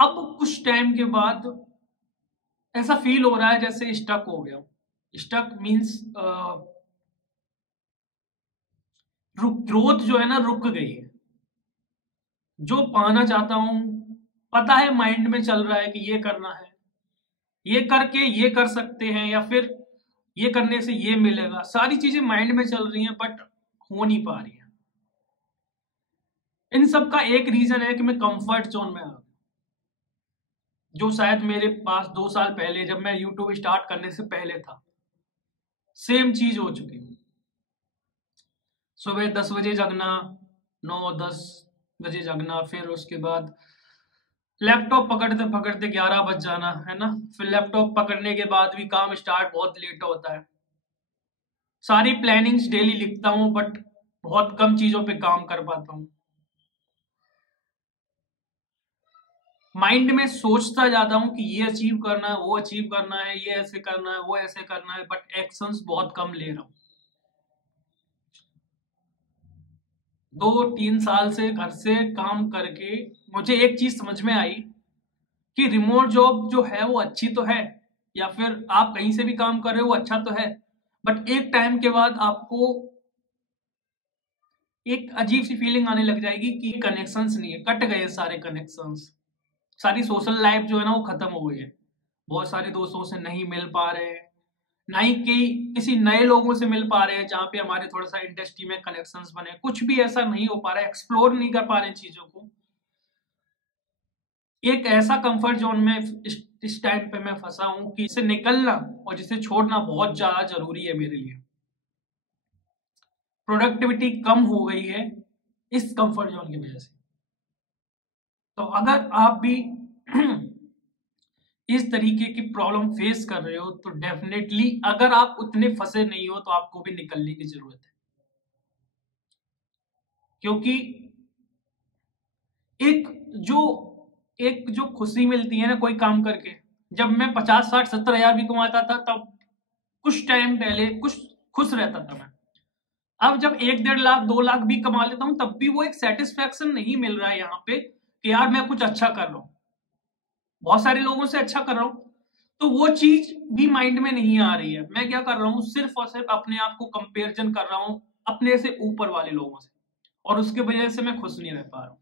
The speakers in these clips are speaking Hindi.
अब कुछ टाइम के बाद ऐसा फील हो रहा है जैसे स्टक हो गया। स्टक मीन्स ग्रोथ जो है ना रुक गई है। जो पाना चाहता हूं पता है, माइंड में चल रहा है कि ये करना है, ये करके ये कर सकते हैं, या फिर ये करने से ये मिलेगा, सारी चीजें माइंड में चल रही हैं बट हो नहीं पा रही है। इन सब का एक रीजन है कि मैं कंफर्ट जोन में आ गया, जो शायद मेरे पास 2 साल पहले जब मैं यूट्यूब स्टार्ट करने से पहले था। सेम चीज हो चुकी है। सुबह 10 बजे जगना, 9-10 बजे जगना, फिर उसके बाद लैपटॉप पकड़ते पकड़ते 11 बज जाना, है ना। फिर लैपटॉप पकड़ने के बाद भी काम स्टार्ट बहुत लेट होता है। सारी प्लानिंग्स डेली लिखता हूँ बट बहुत कम चीजों पे काम कर पाता हूँ। माइंड में सोचता जाता हूँ कि ये अचीव करना है, वो अचीव करना है, ये ऐसे करना है, वो ऐसे करना है, बट एक्शंस बहुत कम ले रहा हूँ। 2-3 साल से घर से काम करके मुझे एक चीज समझ में आई कि रिमोट जॉब जो है वो अच्छी तो है, या फिर आप कहीं से भी काम कर रहे हो वो अच्छा तो है, बट एक टाइम के बाद आपको एक अजीब सी फीलिंग आने लग जाएगी कि कनेक्शंस नहीं है, कट गए सारे कनेक्शंस। सारी सोशल लाइफ जो है ना वो खत्म हो गई है। बहुत सारे दोस्तों से नहीं मिल पा रहे हैं, ना ही किसी नए लोगों से मिल पा रहे हैं जहाँ पे हमारे थोड़ा सा इंडस्ट्री में कनेक्शंस बने। कुछ भी ऐसा नहीं हो पा रहा है, एक्सप्लोर नहीं कर पा रहे हैं चीजों को। एक ऐसा कंफर्ट जोन में इस टाइम पे मैं फंसा हूं कि इसे निकलना और जिसे छोड़ना बहुत ज्यादा जरूरी है मेरे लिए। प्रोडक्टिविटी कम हो गई है इस कंफर्ट जोन की वजह से। तो अगर आप भी इस तरीके की प्रॉब्लम फेस कर रहे हो तो डेफिनेटली, अगर आप उतने फंसे नहीं हो तो आपको भी निकलने की जरूरत है। क्योंकि एक जो एक जो खुशी मिलती है ना कोई काम करके, जब मैं 50-60-70 हजार भी कमाता था तब कुछ टाइम पहले कुछ खुश रहता था मैं। अब जब 1-1.5 लाख 2 लाख भी कमा लेता हूं तब भी वो एक सेटिस्फेक्शन नहीं मिल रहा है यहाँ पे कि यार मैं कुछ अच्छा कर रहा हूँ, बहुत सारे लोगों से अच्छा कर रहा हूँ। तो वो चीज भी माइंड में नहीं आ रही है। मैं क्या कर रहा हूँ, सिर्फ और सिर्फ अपने आप को कंपेरिजन कर रहा हूँ अपने से ऊपर वाले लोगों से, और उसके वजह से मैं खुश नहीं रह पा रहा हूँ।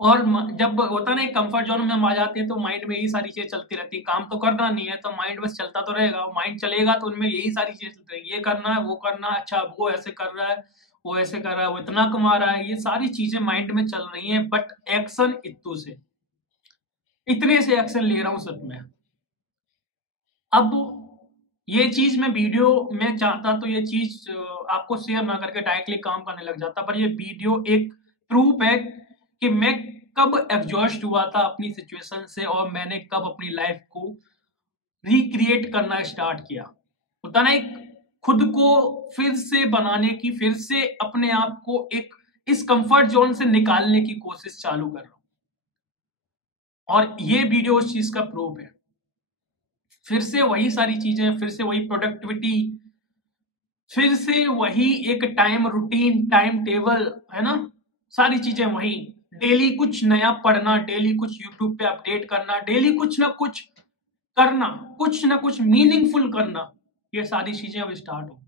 और जब होता ना कंफर्ट जोन में हम आ जाते हैं तो माइंड में यही सारी चीजें चलती रहती है। काम तो करना नहीं है तो माइंड बस चलता तो रहेगा, माइंड चलेगा तो उनमें यही सारी चीजें चलती रहेगी, ये करना है, वो करना है, अच्छा वो ऐसे कर रहा है, वो ऐसे कर रहा है, वो इतना कमा रहा है, ये सारी चीजें माइंड में चल रही हैं बट एक्शन इतने से एक्शन ले रहा हूं सब में। अब ये चीज मैं वीडियो में चाहता तो ये चीज आपको शेयर ना करके डायरेक्टली काम करने लग जाता, पर ये वीडियो एक प्रूफ है कि मैं कब एग्जॉस्ट हुआ था अपनी सिचुएशन से और मैंने कब अपनी लाइफ को रिक्रिएट करना स्टार्ट किया। होता ना एक खुद को फिर से बनाने की, फिर से अपने आप को एक इस कंफर्ट जोन से निकालने की कोशिश चालू कर रहा हूं, और ये वीडियो उस चीज का प्रूफ है। फिर से वही सारी चीजें, फिर से वही प्रोडक्टिविटी, फिर से वही एक टाइम रूटीन, टाइम टेबल, है ना, सारी चीजें वही। डेली कुछ नया पढ़ना, डेली कुछ यूट्यूब पे अपडेट करना, डेली कुछ ना कुछ करना, कुछ ना कुछ मीनिंगफुल करना, ये सारी चीजें अब स्टार्ट हो।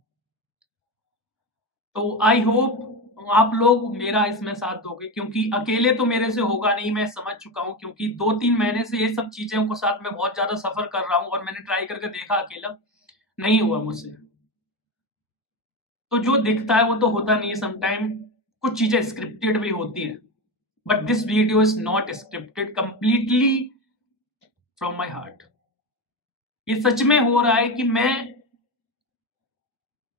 तो आई होप आप लोग मेरा इसमें साथ दोगे, क्योंकि अकेले तो मेरे से होगा नहीं, मैं समझ चुका हूं। क्योंकि 2-3 महीने से ये सब चीजों को साथ में बहुत ज्यादा सफर कर रहा हूं और मैंने ट्राई करके देखा, अकेला नहीं हुआ मुझसे। तो जो दिखता है वो तो होता नहीं है, समटाइम कुछ चीजें स्क्रिप्टेड भी होती है, but this video is not scripted, completely from my heart. ये सच में हो रहा है कि मैं,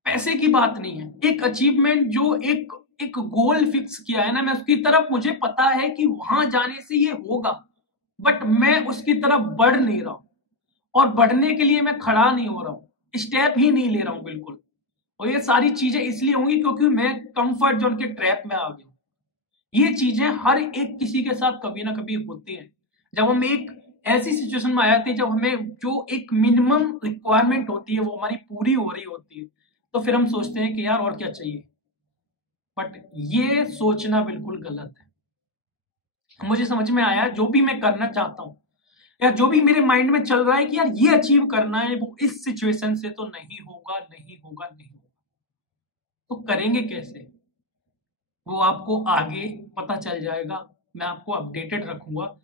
पैसे की बात नहीं है, एक अचीवमेंट जो एक गोल फिक्स किया है ना, मैं उसकी तरफ, मुझे पता है कि वहां जाने से ये होगा, बट मैं उसकी तरफ बढ़ नहीं रहा हूं, और बढ़ने के लिए मैं खड़ा नहीं हो रहा हूं, स्टेप ही नहीं ले रहा हूं बिल्कुल। और ये सारी चीजें इसलिए होंगी क्योंकि मैं कंफर्ट जोन के ट्रैप में आ गया हूं। ये चीजें हर एक किसी के साथ कभी ना कभी होती हैं। जब हम एक ऐसी सिचुएशन में आ जाते हैं जब हमें जो एक मिनिमम रिक्वायरमेंट होती है वो हमारी पूरी हो रही होती है, तो फिर हम सोचते हैं कि यार और क्या चाहिए। बट ये सोचना बिल्कुल गलत है। मुझे समझ में आया जो भी मैं करना चाहता हूँ या जो भी मेरे माइंड में चल रहा है कि यार ये अचीव करना है, वो इस सिचुएशन से तो नहीं होगा, नहीं होगा, नहीं होगा। तो करेंगे कैसे, वो आपको आगे पता चल जाएगा। मैं आपको अपडेटेड रखूंगा,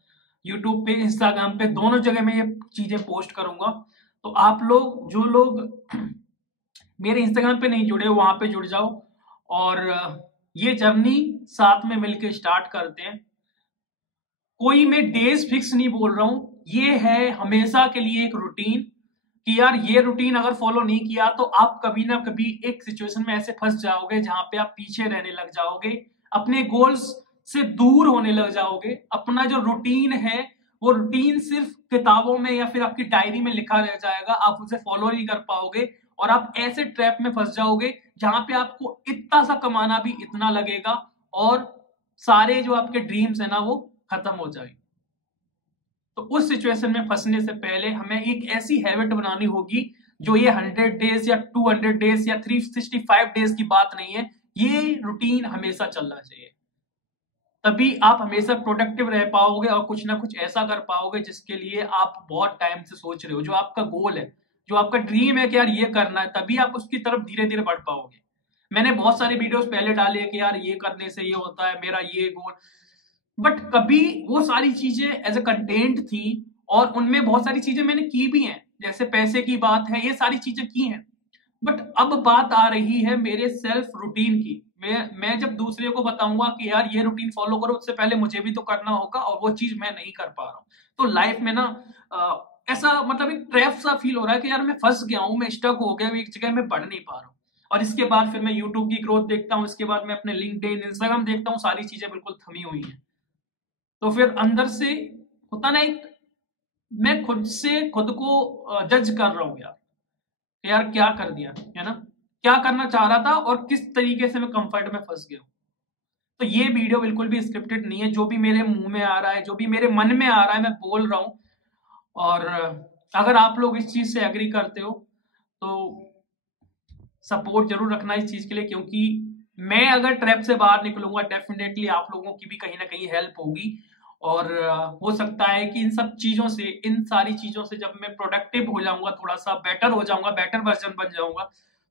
यूट्यूब पे, इंस्टाग्राम पे, दोनों जगह मैं ये चीजें पोस्ट करूंगा। तो आप लोग, जो लोग मेरे इंस्टाग्राम पे नहीं जुड़े, वहां पे जुड़ जाओ और ये जर्नी साथ में मिलके स्टार्ट करते हैं। कोई मैं डेज फिक्स नहीं बोल रहा हूं, ये है हमेशा के लिए एक रूटीन कि यार ये रूटीन अगर फॉलो नहीं किया तो आप कभी ना कभी एक सिचुएशन में ऐसे फंस जाओगे जहां पे आप पीछे रहने लग जाओगे, अपने गोल्स से दूर होने लग जाओगे। अपना जो रूटीन है वो रूटीन सिर्फ किताबों में या फिर आपकी डायरी में लिखा रह जाएगा, आप उसे फॉलो नहीं कर पाओगे और आप ऐसे ट्रैप में फंस जाओगे जहां पे आपको इतना सा कमाना भी इतना लगेगा और सारे जो आपके ड्रीम्स है ना वो खत्म हो जाएंगे। तो उस सिचुएशन में फंसने से पहले हमें एक ऐसी हैबिट बनानी होगी जो ये 100 डेज या 200 डेज या 365 डेज की बात नहीं है, ये रूटीन हमेशा चलना चाहिए। तभी आप हमेशा प्रोडक्टिव रह पाओगे और कुछ ना कुछ ऐसा कर पाओगे जिसके लिए आप बहुत टाइम से सोच रहे हो, जो आपका गोल है, जो आपका ड्रीम है कि यार ये करना है, तभी आप उसकी तरफ धीरे धीरे बढ़ पाओगे। मैंने बहुत सारे वीडियोस पहले डाले कि यार ये करने से ये होता है, मेरा ये गोल, बट कभी वो सारी चीजें एज ए कंटेंट थी और उनमें बहुत सारी चीजें मैंने की भी हैं, जैसे पैसे की बात है, ये सारी चीजें की हैं। बट अब बात आ रही है मेरे सेल्फ रूटीन की। मैं जब दूसरे को बताऊंगा कि यार ये रूटीन फॉलो करो, उससे पहले मुझे भी तो करना होगा और वो चीज मैं नहीं कर पा रहा हूँ। तो लाइफ में ना ऐसा मतलब एक ट्रैप सा फील हो रहा है कि यार मैं फंस गया हूँ, मैं स्टक हो गया हूँ एक जगह, मैं बढ़ नहीं पा रहा हूँ। और इसके बाद फिर मैं यूट्यूब की ग्रोथ देखता हूँ, इसके बाद मैं अपने लिंक्डइन, इंस्टाग्राम देखता हूँ, सारी चीजें बिल्कुल थमी हुई हैं। तो फिर अंदर से होता ना एक, मैं खुद से खुद को जज कर रहा हूँ यार, यार क्या कर दिया है ना, क्या करना चाह रहा था और किस तरीके से मैं कंफर्ट में फंस गया हूं। तो ये वीडियो बिल्कुल भी स्क्रिप्टेड नहीं है, जो भी मेरे मुंह में आ रहा है, जो भी मेरे मन में आ रहा है, मैं बोल रहा हूं। और अगर आप लोग इस चीज से एग्री करते हो तो सपोर्ट जरूर रखना इस चीज के लिए, क्योंकि मैं अगर ट्रैप से बाहर निकलूंगा डेफिनेटली आप लोगों की भी कहीं ना कहीं हेल्प होगी। और हो सकता है कि इन सब चीजों से, इन सारी चीजों से जब मैं प्रोडक्टिव हो जाऊंगा, थोड़ा सा बेटर हो जाऊंगा, बेटर वर्जन बन जाऊंगा,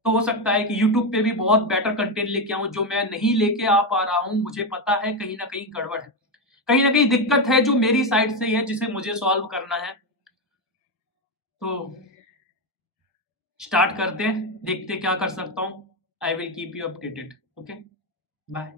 तो हो सकता है कि यूट्यूब पे भी बहुत बेटर कंटेंट लेके आऊं, जो मैं नहीं लेके आ पा रहा हूं। मुझे पता है कहीं ना कहीं गड़बड़ है, कहीं ना कहीं दिक्कत है जो मेरी साइड से ही है, जिसे मुझे सॉल्व करना है। तो स्टार्ट करते हैं, देखते क्या कर सकता हूँ। I will keep you updated. Okay, bye.